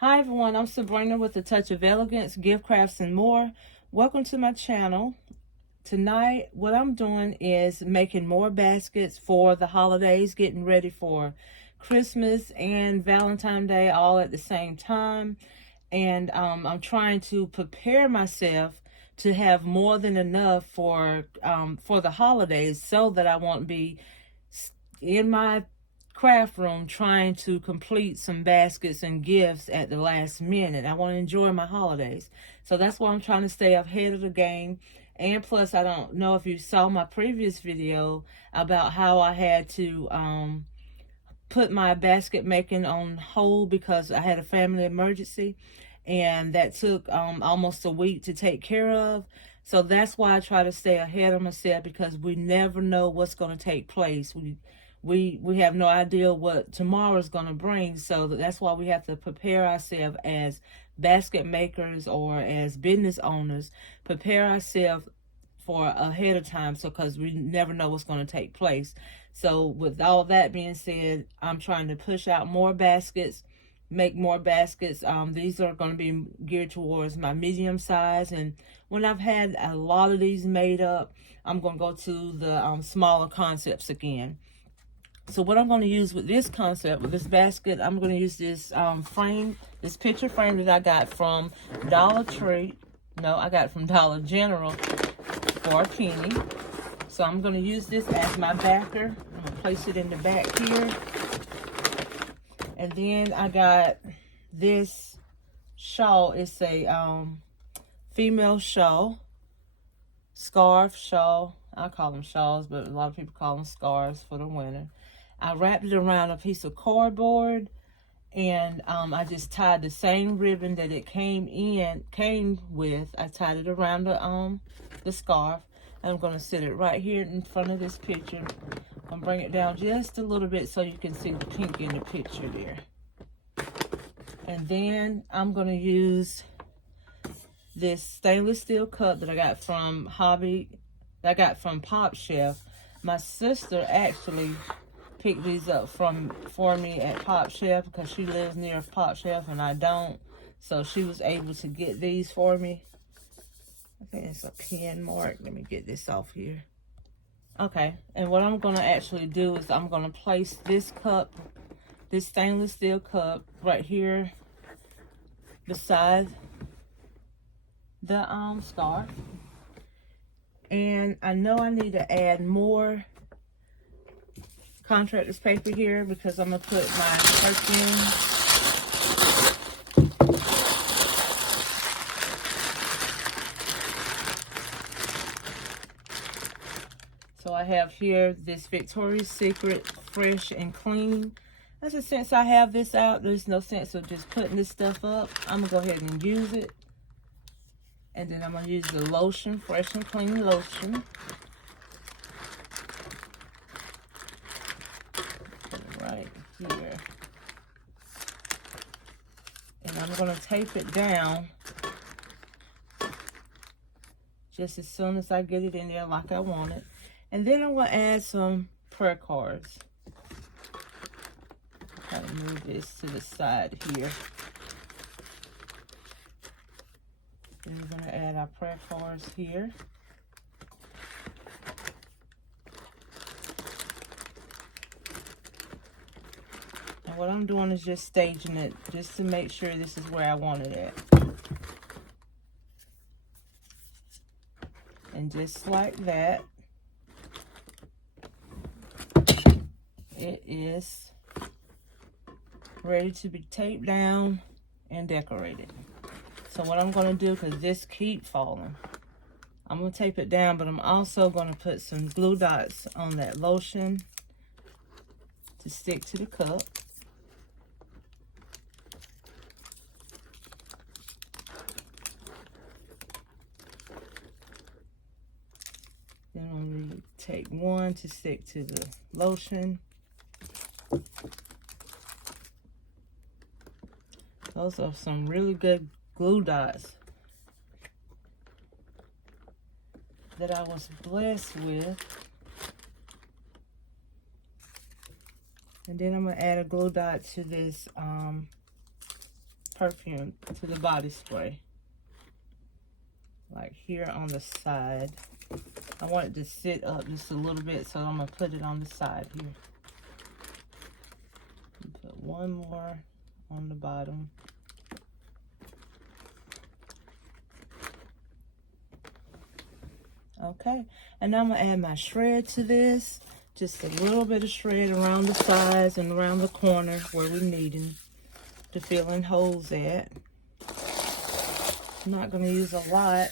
Hi everyone, I'm Sabrina with a Touch of Elegance, Gift Crafts and more. Welcome to my channel. Tonight, what I'm doing is making more baskets for the holidays, getting ready for Christmas and Valentine's Day all at the same time. And I'm trying to prepare myself to have more than enough for the holidays so that I won't be in my craft room trying to complete some baskets and gifts at the last minute. I want to enjoy my holidays. So that's why I'm trying to stay ahead of the game. And plus, I don't know if you saw my previous video about how I had to put my basket making on hold because I had a family emergency, and that took almost a week to take care of. So that's why I try to stay ahead of myself, because we never know what's going to take place. We have no idea what tomorrow is going to bring. So that's why we have to prepare ourselves as basket makers or as business owners, prepare ourselves for ahead of time, so because we never know what's going to take place. So with all that being said, I'm trying to push out more baskets, make more baskets. These are going to be geared towards my medium size, and when I've had a lot of these made up, I'm going to go to the smaller concepts again. So what I'm going to use with this concept, with this basket, I'm going to use this frame, this picture frame that I got from Dollar Tree. No, I got it from Dollar General for a penny. So I'm going to use this as my backer. I'm going to place it in the back here. And then I got this shawl. It's a female shawl, scarf shawl. I call them shawls, but a lot of people call them scarves for the winter. I wrapped it around a piece of cardboard, and I just tied the same ribbon that it came with. I tied it around the scarf. And I'm going to sit it right here in front of this picture. I'm going to bring it down just a little bit so you can see the pink in the picture there. And then I'm going to use this stainless steel cup that I got from Pop Chef. My sister actually picked these up for me at Pop Chef because she lives near Pop Chef and I don't. So she was able to get these for me. I think it's a pen mark. Let me get this off here. Okay, and what I'm going to actually do is I'm going to place this cup, this stainless steel cup, right here beside the scarf. And I know I need to add more contractor's paper here because I'm going to put my perfume. So I have here this Victoria's Secret Fresh and Clean. I said, since I have this out, there's no sense of just putting this stuff up. I'm going to go ahead and use it. And then I'm going to use the lotion, Fresh and Clean lotion. Put it right here. And I'm going to tape it down just as soon as I get it in there like I want it. And then I'm going to add some prayer cards. Kind of move this to the side here. Then we're going to add our prayer cards here. And what I'm doing is just staging it just to make sure this is where I want it at. And just like that, it is ready to be taped down and decorated. So what I'm going to do, because this keeps falling, I'm going to tape it down, but I'm also going to put some glue dots on that lotion to stick to the cup. Then I'm going to take one to stick to the lotion. Those are some really good glue dots that I was blessed with. And then I'm going to add a glue dot to this perfume to the body spray. Like here on the side. I want it to sit up just a little bit, so I'm going to put it on the side here. Put one more on the bottom. Okay, and now I'm going to add my shred to this. Just a little bit of shred around the sides and around the corner where we're needing to fill in holes at. I'm not going to use a lot.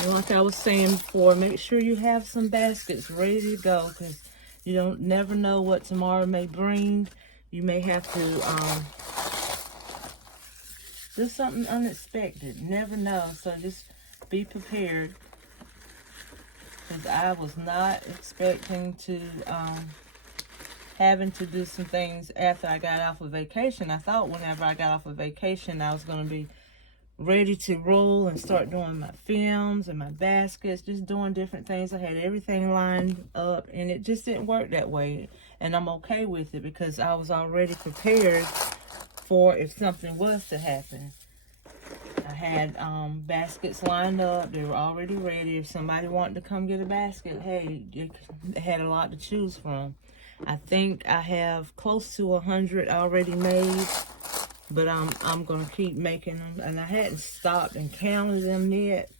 And like I was saying before, make sure you have some baskets ready to go, because you don't never know what tomorrow may bring. You may have to do something unexpected. Never know. So just be prepared. Because I was not expecting to having to do some things after I got off of vacation. I thought whenever I got off of vacation, I was going to be ready to roll and start doing my films and my baskets, just doing different things. I had everything lined up, and it just didn't work that way. And I'm okay with it, because I was already prepared for if something was to happen. I had baskets lined up. They were already ready. If somebody wanted to come get a basket, hey, you had a lot to choose from. I think I have close to 100 already made, but I'm going to keep making them. And I hadn't stopped and counted them yet,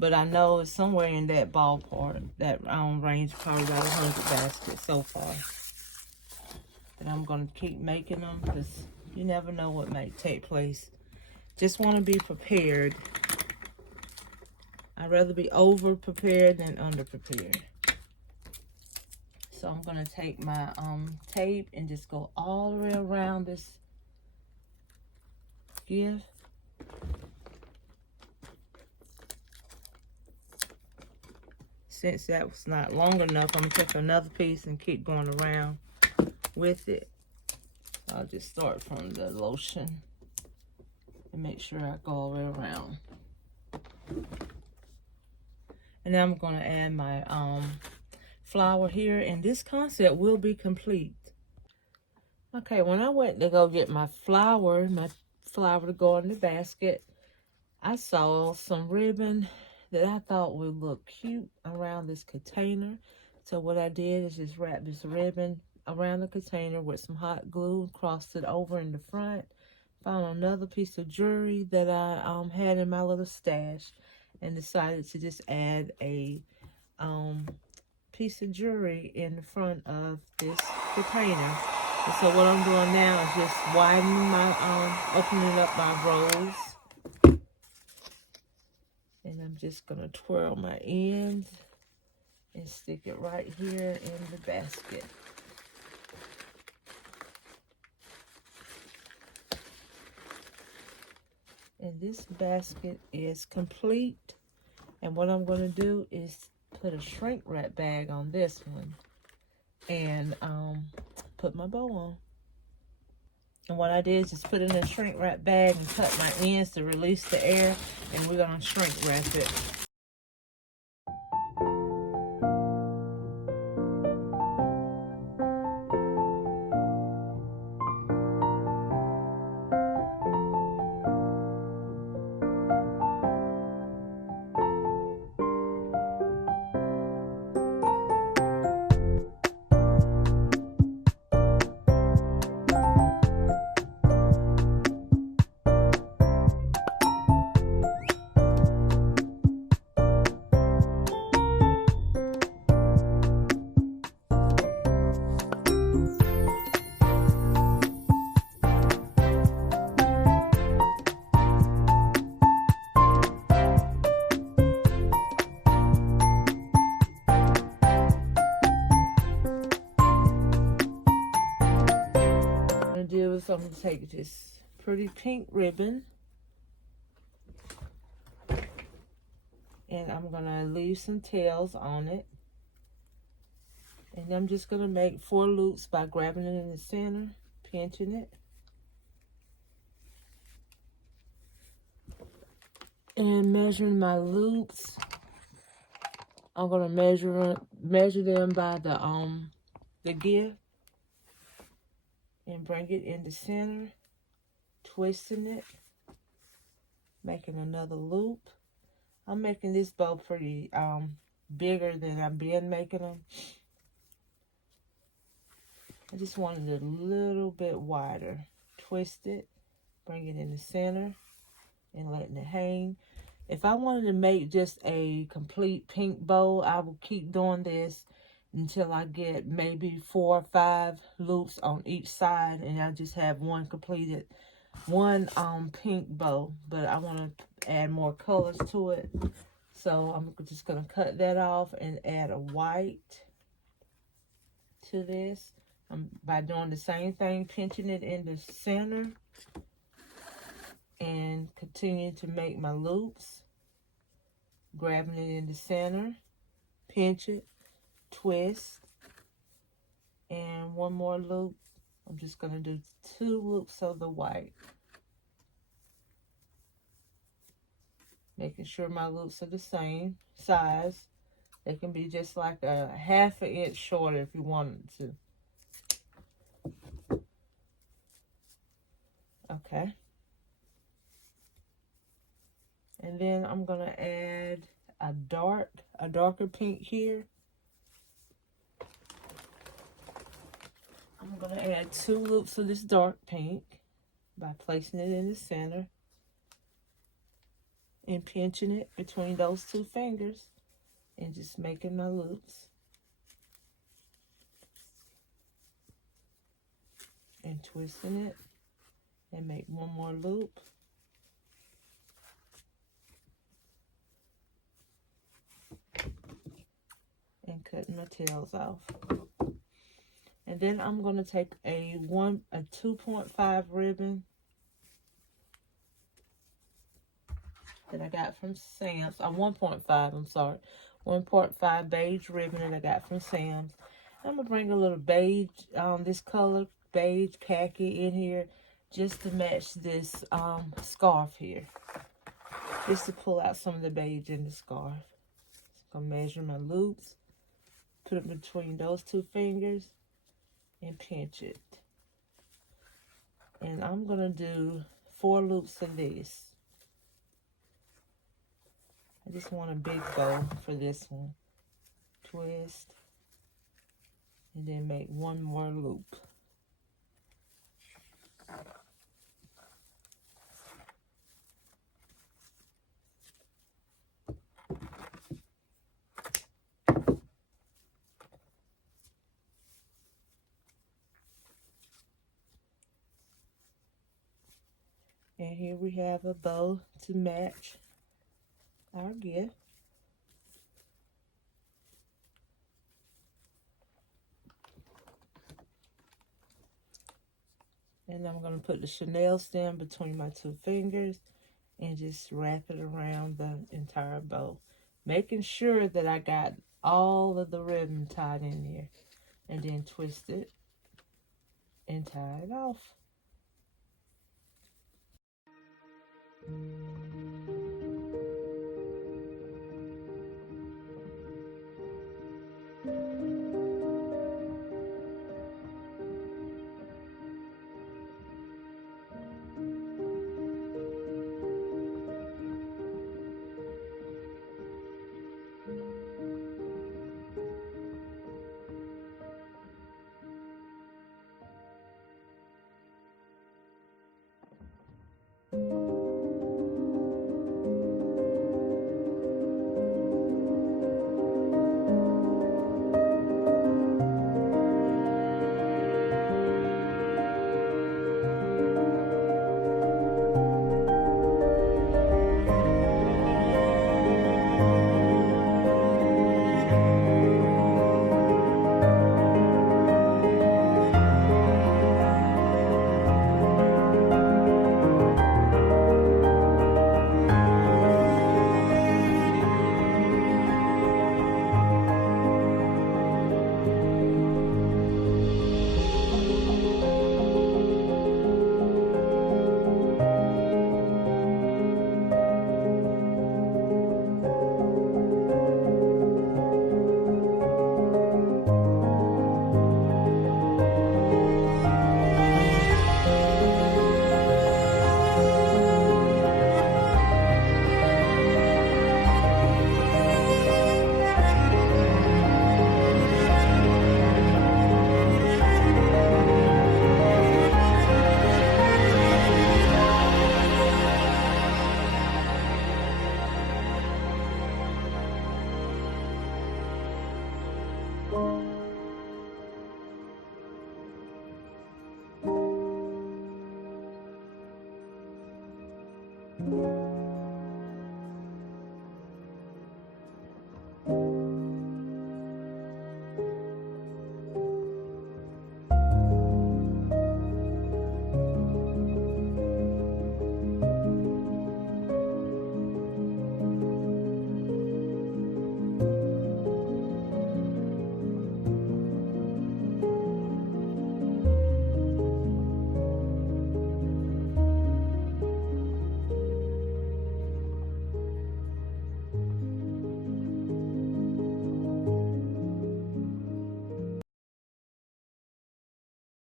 but I know it's somewhere in that ballpark, that range, probably about 100 baskets so far. And I'm going to keep making them, because you never know what might take place. Just want to be prepared. I'd rather be over-prepared than under-prepared. So I'm going to take my tape and just go all the way around this gift. Since that was not long enough, I'm going to take another piece and keep going around with it. I'll just start from the lotion and make sure I go all the way around. And now I'm going to add my flower here, and this concept will be complete. Okay, when I went to go get my flower to go in the basket, I saw some ribbon that I thought would look cute around this container. So what I did is just wrap this ribbon around the container with some hot glue, crossed it over in the front. Found another piece of jewelry that I had in my little stash, and decided to just add a piece of jewelry in the front of this container. And so what I'm doing now is just widening my, opening up my rolls. And I'm just going to twirl my ends and stick it right here in the basket. And this basket is complete. And what I'm going to do is put a shrink wrap bag on this one and put my bow on. And what I did is just put it in a shrink wrap bag and cut my ends to release the air, and we're going to shrink wrap it. So I'm going to take this pretty pink ribbon, and I'm going to leave some tails on it, and I'm just going to make 4 loops by grabbing it in the center, pinching it, and measuring my loops I'm gonna measure them by the gift and bring it in the center, twisting it, making another loop. I'm making this bow pretty bigger than I've been making them. I just wanted it a little bit wider. Twist it, bring it in the center, and letting it hang. If I wanted to make just a complete pink bow, I will keep doing this until I get maybe 4 or 5 loops on each side, and I just have one completed, one pink bow. But I want to add more colors to it, so I'm just going to cut that off and add a white to this. By doing the same thing, pinching it in the center and continue to make my loops, grabbing it in the center, pinch it, twist, and one more loop. I'm just going to do 2 loops of the white, making sure my loops are the same size. They can be just like a 1/2 inch shorter if you wanted to. Okay. And then I'm going to add a darker pink here. I'm going to add 2 loops of this dark pink by placing it in the center and pinching it between those 2 fingers and just making my loops and twisting it and make one more loop. And cutting my tails off. And then I'm going to take a 2.5 ribbon that I got from Sam's. 1.5, I'm sorry. 1.5 beige ribbon that I got from Sam's. I'm going to bring a little beige, this color, beige khaki in here, just to match this scarf here. Just to pull out some of the beige in the scarf. So I'm going to measure my loops, put it between those 2 fingers, and pinch it. And I'm going to do 4 loops of this. I just want a big bow for this one. Twist, and then make one more loop. And here we have a bow to match our gift. And I'm going to put the chenille stem between my 2 fingers and just wrap it around the entire bow, making sure that I got all of the ribbon tied in there, and then twist it and tie it off.